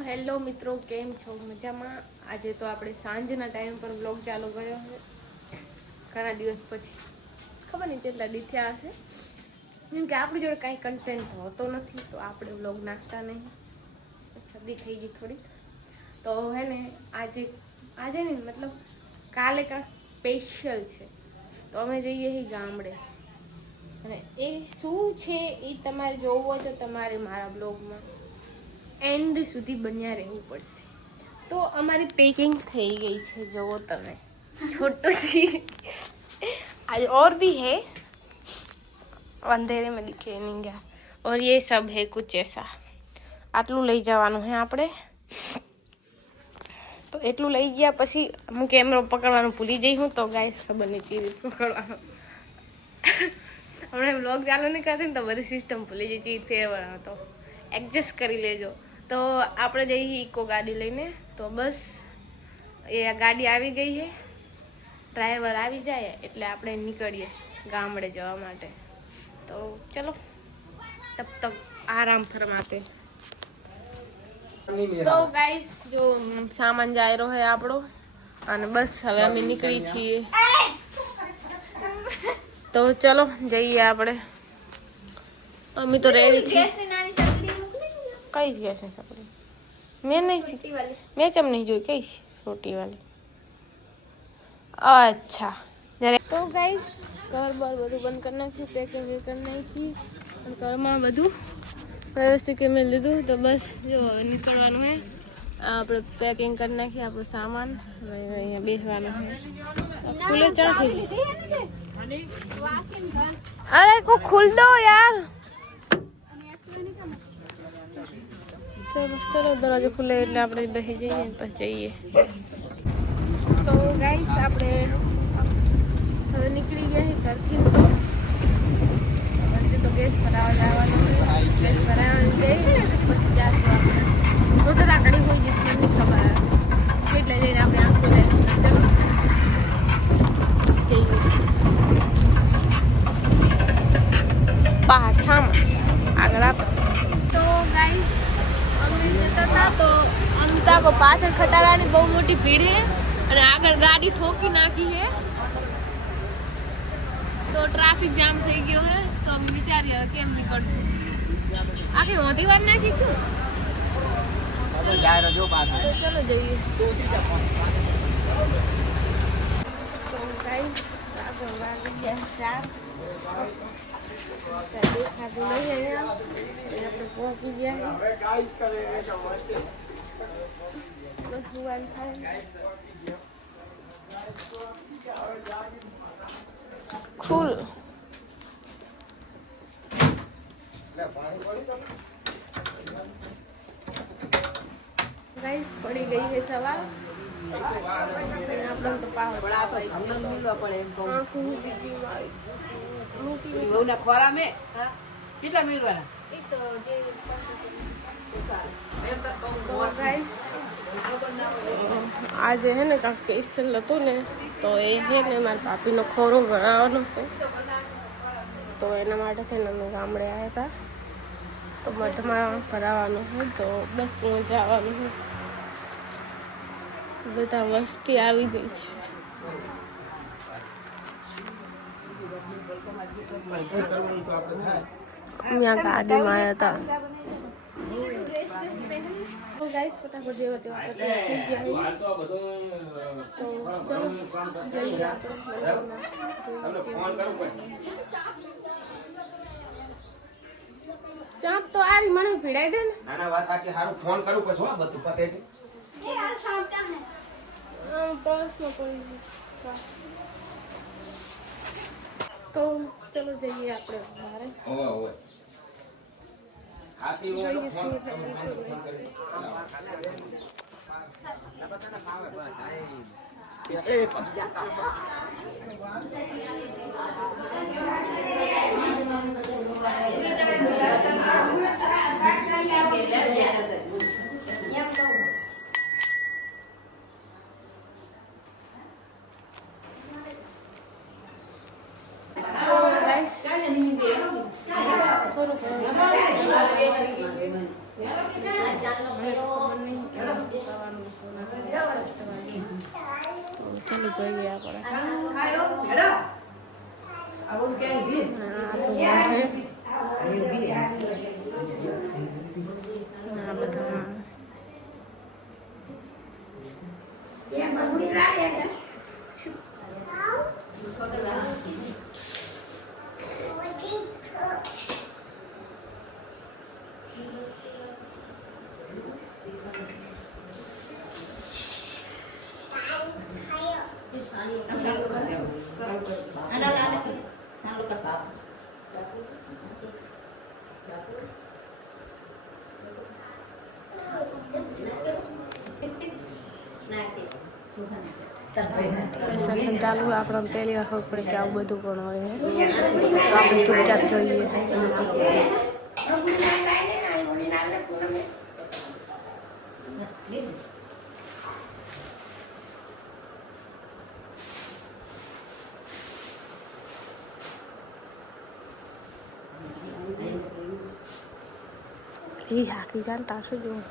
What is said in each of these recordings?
Hello મિત્રો, કેમ છો? મજામાં? આજે તો આપણે સાંજના ટાઈમ પર વ્લોગ ચાલુ કર્યો છે. ઘણા દિવસ પછી, ખબર નહીં કેટલા દી થયા હશે. કેમ કે આપણી જોડે કાંઈ કન્ટેન્ટ હોતો નથી, તો આપણે વ્લોગ નાખતા નહીં. શરદી થઈ ગઈ થોડીક, તો હે ને આજે નહીં મતલબ કાલે કાંઈક સ્પેશિયલ છે, તો અમે જઈએ છીએ ગામડે. અને એ શું છે એ તમારે જોવું હોય તો તમારે મારા બ્લોગમાં એન્ડ સુધી બન્યા રહેવું પડશે. તો અમારી પેकिंग થઈ ગઈ છે, જોવો તમે. छोटू सी आज और भी है, अंधेरे में दिखे नहीं गया. और ये सब है कुछ ऐसा. આટલું લઈ જવાનું હે આપણે. તો એટલું લઈ ગયા પછી હું કેમેરો પકડવાનું ભૂલી જઈ હું, તો ગાઈસ ખબર નહીં કેવી રીતે પકડવાનું. હમણાં વ્લોગ ચાલુ નહીં કરતી ને તો બધી સિસ્ટમ ભૂલી જઈ ચીજ ફેરવાનો, તો એડજસ્ટ કરી લેજો. તો આપણે જઈએ ઇકો ગાડી લઈને. તો બસ એ ગાડી આવી ગઈ છે, ડ્રાઈવર આવી જાય એટલે આપણે નીકળીએ ગામડે જવા માટે. તો ચલો તબ તક આરામ ફરમાતે. તો ગાઈસ જો સામાન જાય રહ્યો હે આપણો, અને બસ હવે અમે નીકળી છીએ. તો ચલો જઈએ આપણે. અમે તો રેડી છીએ. કઈ ગેસ છે સપડી? મેં નહીં, મેં ચમ નહીં જોઈ. કઈ રોટી વાળી? અચ્છા. તો ગાઈસ ઘર બાર બધું બંધ કરી નાખ્યું, પેકિંગ કરી નાખી, અને ઘરમાં બધું વ્યવસ્થિત મેં લીધું. તો બસ જો હવે નીકળવાનું હે. આપણે પેકિંગ કરી નાખીએ આપણો સામાન. અહીંયા બેસવાનું છે. ખુલે ચા થઈ ગઈ. અરે કો ખુલ દો યાર. ચલો ચલો, દરવાજો ખુલે એટલે આપણે બેસી જઈએ પછી જઈએ. તો ગાઈસ આપણે હવે નીકળી ગયા છીએ ઘરથી. તો ગેસ ભરાવા જવાનું, ગેસ ભરાવાનું જઈ પછી જાશું આપણે. હું તો રાકડી હોઈ જઈશ, મને નહીં ખબર એટલે જઈને આપણે આંખો લઈને ચલો જઈએ. બહાર સામે આગળ આપણે. તો ગાઈસ અમે જતા હતા, તો અમદાવાદ પાછળ ખટારાની બહુ મોટી ભીડ છે, અને આગળ ગાડી ઠોકી નાખી છે, તો ટ્રાફિક જામ થઈ ગયો છે. તો અમે વિચારીએ કેમ નીકળશું. આખી હોતી વાર નાખી છું. ચલો જઈએ. તો ગાઈસ આગળ વાગી ગયા 4. દેખાતું નહીં અહીંયા, આપણે પહોંચી ગયા. બસ હુવાન થાય ફૂલ. ગાઈસ પડી ગઈ છે સવાર. આપણે તો પાવ મિલવા પડે એમ કહું. દીદી મારી બહુના ખોરા મે કેટલા મિલવાના? આજે હે ને કાંક સ્પેશિયલ હતું ને, તો એ છે ને મારા ભાભીનો ખોરો ભરાવાનો હતો, તો એના માટે થઈને અમે ગામડે આવ્યા હતા. તો મઠમાં ભરાવાનું હોય, તો બસ હું જવાનું હોય. બધા વસ્તી આવી ગઈ છે. અહીંયા ગાડીમાં આવ્યા હતા. તો ગાઈસ ફટાફટ જેવા તેવા થઈ ગયા. તો ચલો જઈએ આપણે. ચાપ તો આવી મને ભીડાઈ દે ને. ના ના વાત સાચી. હારું ફોન કરું પછી હો બધું પતે છે. એ હાલ સાવ ચા હે. પર્સમાં પડી ગયું. તો ચલો જઈએ આપણે બહાર. ઓય ઓય આપી ઓય ફોન કરે. ચાલો જોઈએ આપણે સેશન ચાલુ હોય આપણે પહેલી વાર ખબર પડે કે આવું બધું પણ હોય તો આપણે ચૂપચાપ જોઈએ એ હાકી જાણતા શું જોવું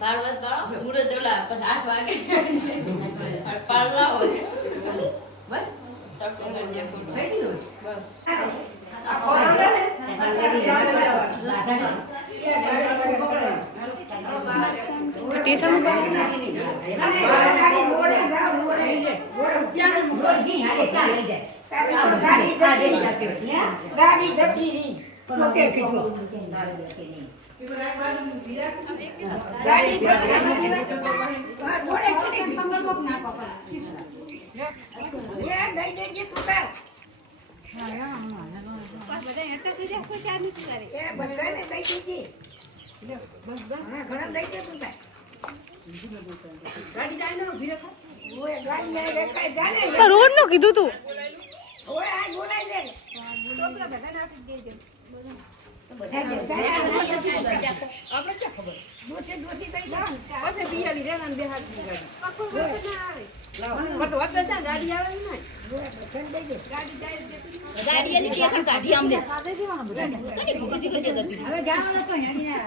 પાડવા પાડો મુરત દેવલા પછી 8 વાગે પાડવા હોય બસ તડકો કરી બસ ટીશન ગાડી જતી રહી ઓકે કીધું ગાડી રોડ નું કીધું તું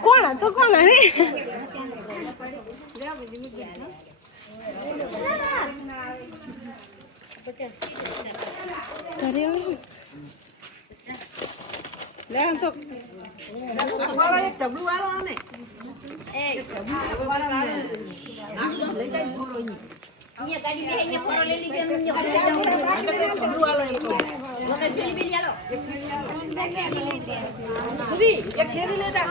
કોણ હતું કોણ એક ખેરી લેતા